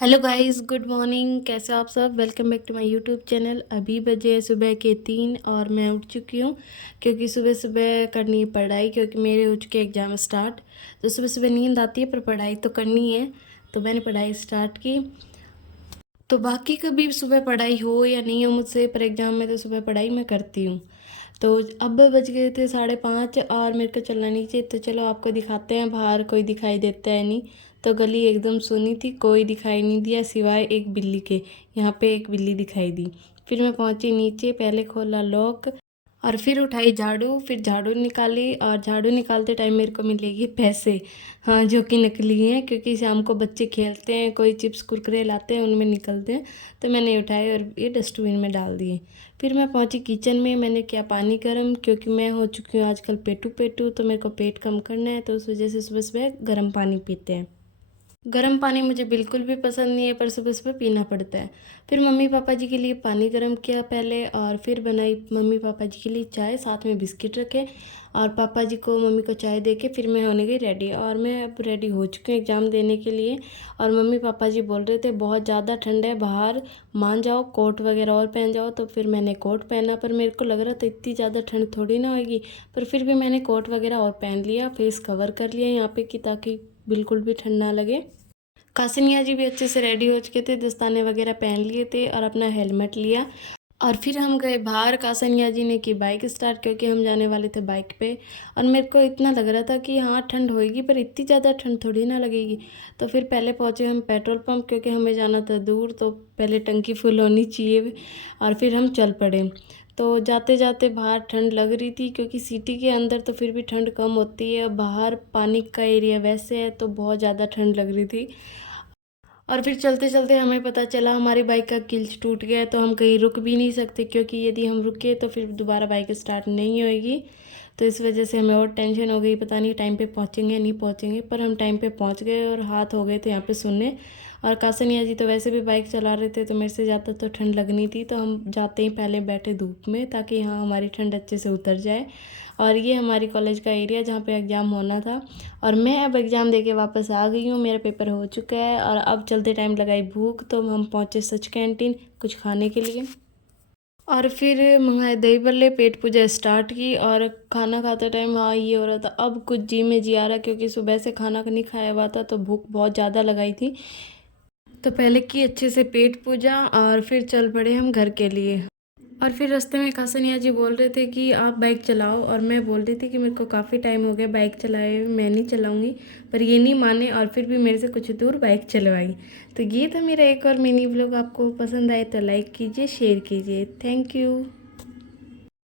Hello guys, good morning. कैसे हो आप सब? Welcome back to my YouTube channel. अभी बजे हैं सुबह के 3 और मैं उठ चुकी हूँ क्योंकि सुबह सुबह करनी है पढ़ाई, क्योंकि मेरे हो चुके एग्ज़ाम स्टार्ट। तो सुबह सुबह नींद आती है पर पढ़ाई तो करनी है, तो मैंने पढ़ाई स्टार्ट की। तो बाकी कभी सुबह पढ़ाई हो या नहीं हो मुझसे, पर एग्ज़ाम में तो सुबह पढ़ाई मैं करती हूँ। तो अब बज गए थे 5:30 और मेरे को चलना नीचे, तो चलो आपको दिखाते हैं बाहर कोई दिखाई देता है नहीं। तो गली एकदम सुनी थी, कोई दिखाई नहीं दिया सिवाय एक बिल्ली के। यहाँ पे एक बिल्ली दिखाई दी। फिर मैं पहुँची नीचे, पहले खोला लॉक और फिर उठाई झाड़ू, फिर झाड़ू निकाली और झाड़ू निकालते टाइम मेरे को मिलेगी पैसे। हाँ, जो कि नकली हैं, क्योंकि शाम को बच्चे खेलते हैं, कोई चिप्स कुरकुरे लाते हैं, उनमें निकलते हैं। तो मैंने उठाए और ये डस्टबिन में डाल दिए। फिर मैं पहुंची किचन में, मैंने किया पानी गर्म, क्योंकि मैं हो चुकी हूँ आजकल पेटू पेटू, तो मेरे को पेट कम करना है, तो उस वजह से सुबह सुबह गर्म पानी पीते हैं। गर्म पानी मुझे बिल्कुल भी पसंद नहीं है, पर सुबह सुबह पीना पड़ता है। फिर मम्मी पापा जी के लिए पानी गर्म किया पहले, और फिर बनाई मम्मी पापा जी के लिए चाय, साथ में बिस्किट रखे। और पापा जी को मम्मी को चाय दे के फिर मैं होने गई रेडी, और मैं अब रेडी हो चुकी हूँ एग्ज़ाम देने के लिए। और मम्मी पापा जी बोल रहे थे बहुत ज़्यादा ठंड है बाहर, मान जाओ कोट वगैरह और पहन जाओ। तो फिर मैंने कोट पहना, पर मेरे को लग रहा था इतनी ज़्यादा ठंड थोड़ी ना होगी, पर फिर भी मैंने कोट वगैरह और पहन लिया, फेस कवर कर लिया यहाँ पे कि ताकि बिल्कुल भी ठंड ना लगे। कासिनिया जी भी अच्छे से रेडी हो चुके थे, दस्ताने वगैरह पहन लिए थे और अपना हेलमेट लिया। और फिर हम गए बाहर। कासिनिया जी ने की बाइक स्टार्ट, क्योंकि हम जाने वाले थे बाइक पे। और मेरे को इतना लग रहा था कि हाँ ठंड होएगी, पर इतनी ज़्यादा ठंड थोड़ी ना लगेगी। तो फिर पहले पहुँचे हम पेट्रोल पंप, क्योंकि हमें जाना था दूर, तो पहले टंकी फुल होनी चाहिए। और फिर हम चल पड़े। तो जाते जाते बाहर ठंड लग रही थी, क्योंकि सिटी के अंदर तो फिर भी ठंड कम होती है, बाहर पानी का एरिया वैसे है तो बहुत ज़्यादा ठंड लग रही थी। और फिर चलते चलते हमें पता चला हमारी बाइक का किल्च टूट गया है, तो हम कहीं रुक भी नहीं सकते, क्योंकि यदि हम रुके तो फिर दोबारा बाइक स्टार्ट नहीं होएगी। तो इस वजह से हमें और टेंशन हो गई, पता नहीं टाइम पे पहुंचेंगे नहीं पहुंचेंगे, पर हम टाइम पे पहुंच गए और हाथ हो गए थे यहाँ पे सुनने। और कासनिया जी तो वैसे भी बाइक चला रहे थे, तो मेरे से ज़्यादा तो ठंड लगनी थी, तो हम जाते ही पहले बैठे धूप में, ताकि हाँ हमारी ठंड अच्छे से उतर जाए। और ये हमारी कॉलेज का एरिया जहाँ पे एग्ज़ाम होना था। और मैं अब एग्ज़ाम देके वापस आ गई हूँ, मेरा पेपर हो चुका है। और अब चलते टाइम लगाई भूख, तो हम पहुँचे सच कैंटीन कुछ खाने के लिए। और फिर मंगाए दही बल्ले, पेट पूजा स्टार्ट की। और खाना खाते टाइम हाँ ये हो रहा था, अब कुछ जी में जी आ रहा, क्योंकि सुबह से खाना नहीं खाया हुआ था, तो भूख बहुत ज़्यादा लगाई थी। तो पहले की अच्छे से पेट पूजा और फिर चल पड़े हम घर के लिए। और फिर रास्ते में कासनिया जी बोल रहे थे कि आप बाइक चलाओ, और मैं बोल रही थी कि मेरे को काफ़ी टाइम हो गया बाइक चलाए हुए, मैं नहीं चलाऊंगी। पर ये नहीं माने और फिर भी मेरे से कुछ दूर बाइक चलवाई। तो ये था मेरा एक और मिनी व्लॉग। आपको पसंद आए तो लाइक कीजिए, शेयर कीजिए। Thank you.